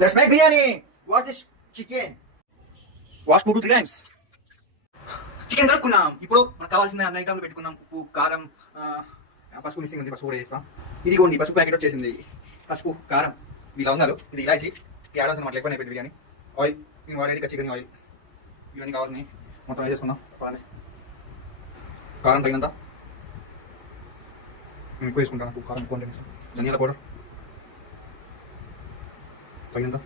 Let's make biryani. Wash this chicken. Wash 2 to 3 times. Chicken కలుపుకున్నాం. ఇప్పుడు మనకు కావాల్సిన అన్ని ఐటమ్లు పెట్టుకున్నాం. ఉప్పు, కారం, పసుపు మిస్సింగ్ ఉంది, పసుపు కూడా వేస్తాం. ఇదిగోండి పసుపు ప్యాకెట్ వచ్చేసింది. పసుపు, కారం, ఇవి లవంగాలు, ఇది ఇలాచి, ఇది ఆడాల్సిన మాట ఎక్కువ అయిపోయింది బిర్యానీ. ఆయిల్, నేను వాడేది చికెన్ ఆయిల్. ఇవన్నీ కావాల్సినవి మొత్తం వేసేసుకుందాం. బాగానే కారం తగినంత ఎక్కువ వేసుకుంటాను. ఉప్పు, కారం ఎక్కువ ఉంటుంది. ధనియాల పౌడర్ తగినంత,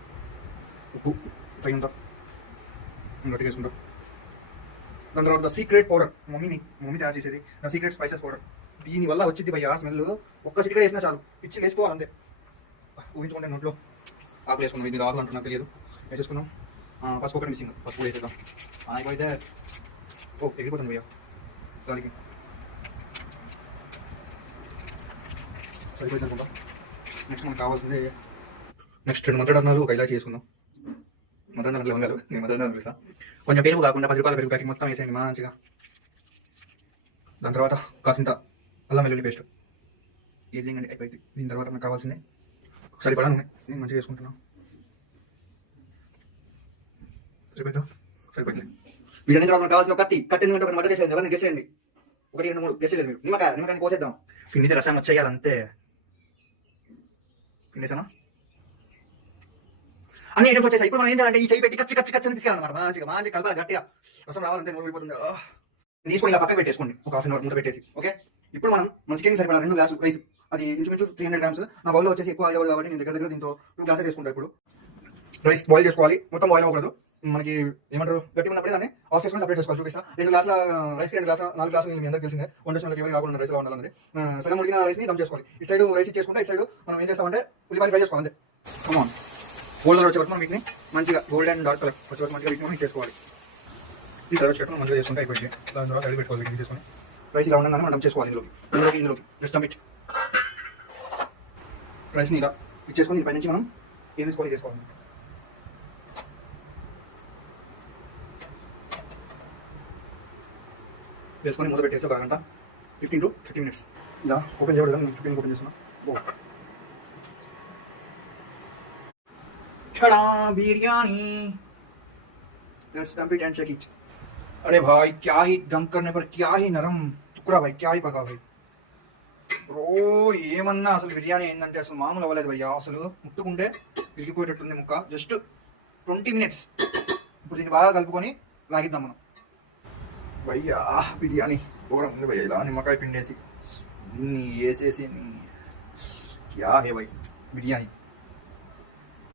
ఉప్పు తగినంత గట్టిగా వేసుకుంటాం. దాని తర్వాత ద సీక్రెట్ పౌడర్, మమ్మీ తయారు చేసేది ద సీక్రెట్ స్పైసెస్ పౌడర్. దీనివల్ల వచ్చింది భయ్యా స్మెల్. ఒక్క చిటికెడ వేసినా చాలు, పిచ్చి వేసుకోవాలి అంతే. ఊహించుకుంటే నోట్లో ఆకులు వేసుకున్నాం. ఇది ఆకులు అంటున్నా తెలియదు. వేసేసుకున్నాం. పసుపు ఒకటి మిస్సింగ్, పసుపు వేసేద్దాం. అయిపోతే ఎగిరిపోతుంది భయ్యా దానికి. సరిపోయింది అనుకుంటా. నెక్స్ట్ మనకు కావాల్సింది నెక్స్ట్ 2 మటన్ అన్నాలు, ఒక ఇలా చేసుకుందాం. మటన్ అన్నట్లు వంగాలు, నేను మటన్ అన్నట్లు పిలుస్తా. కొంచెం పెరుగు కాకుండా 10 రూపాయల పెరుగు ప్యాకెట్ మొత్తం వేసేయండి మంచిగా. దాని తర్వాత కాసింత అల్లం వెల్లుల్లి పేస్ట్ వేసేయండి. అయిపోయింది. దీని తర్వాత మనకు కావాల్సింది సరిపడా నూనె. నేను మంచిగా వేసుకుంటున్నాను. సరిపోయిందా? సరిపోయింది. వీటన్ని తర్వాత మనకు కావాల్సిన కత్తి ఎందుకంటే ఒకటి మటన్ చేసేది. ఎవరిని గెసేయండి. 1, 2, 3 గెసేయలేదు మీరు. నిమ్మకాయని కోసేద్దాం. పిండితే రసం వచ్చేయాలి అంతే. పిండేసామా? అన్ని ఐటమ్స్ వచ్చేసాయి. ఇప్పుడు మనం ఏం చేయాలంటే ఈ చెయ్యి పెట్టి కచ్చి అని తీసుకెళ్ళాలన్నమాట. మంచిగా కలపాలి గట్టిగా. రసం రావాలంటే నూనె ఊడిపోతుంది. తీసుకొని ఇలా పక్కన పెట్టేసుకోండి. ఒక హాఫ్ అన్ అవర్ మూత పెట్టేసి. ఓకే, ఇప్పుడు మన చికెన్ సరిపడా 2 గ్లాసులు రైస్. అది ఇంచుమించు 300 గ్రామ్స్. నా బౌల్లో వచ్చేసి ఎక్కువ అయ్యేది కాబట్టి నేను దగ్గర దీంతో 2 గ్లాసెస్ వేసుకుంటా. ఇప్పుడు రైస్ బాయిల్ చేసుకోవాలి. మొత్తం బాయిల్ అవ్వకూడదు. మనకి ఏమంటారు గట్టి ఉన్నప్పుడే దాన్ని ఆఫ్ చేసుకొని సపరేట్ చేసుకోవాలి. చూపిస్తా. 2 గ్లాసుల రైస్కి 2 గ్లాసుల 4 గ్లాసులు మీ అందరికీ తెలిసిందే. వండేసిన ఎవరికి రాకుండా రైస్లో ఉండాలన్నది. సగం ఉడికిన రైస్ని డమ్ చేసుకోవాలి. ఇటు సైడ్ రైస్ చేసుకుంటే ఇటు సైడ్ మనం ఏం చేస్తామంటే ఉల్లిపాయలు ఫ్రై చేసుకోవాలి అంతే. కమాన్. గోల్డెన్ వచ్చే వరకు మనం వీటిని మంచిగా గోల్డెన్ డార్క్ కలర్ వచ్చే వరకు మంచిగా వీటిని చేసుకోవాలి. ఈ కలర్ వచ్చేటప్పుడు మంచిగా చేసుకుంటే అయిపోయింది. దాని తర్వాత రెడీ పెట్టుకోవాలి. వీటిని చేసుకొని రైస్ ఇలా ఉండగానే మనం చేసుకోవాలి. ఇందులోకి జస్ట్ డమ్ ఇట్. రైస్ని ఇలా ఇచ్చేసుకొని దీనిపై నుంచి మనం ఏం చేసుకోవాలి. వేసుకొని మూత పెట్టేసి ఒక గంట 15 to 30 minutes ఇలా ఓపెన్ చేయడం. నేను చికెన్ ఓపెన్ చేస్తున్నా. छड़ा biryani, let's dump it and check it. अरे भाई क्या ही दम करने पर क्या ही नरम टुकड़ा भाई, क्या ही पका भाई. బ్రో ఏమన్నా అసలు బిర్యానీ ఏంటంటే అసలు మామూలు అవ్వలేదు భయ్యా. అసలు ముట్టుకుంటే విరిగిపోయేటట్టుంది ముక్క. Just 20 minutes. ఇప్పుడు దీన్ని బాగా కలుపుకొని లాగిద్దాం మనం. భయ్యా బిర్యానీ ఘోరం ఉంది భయ్యా. ఇలా నిమ్మకాయ పిండేసి వేసేసి క్యా హే భయ్ బిర్యానీ.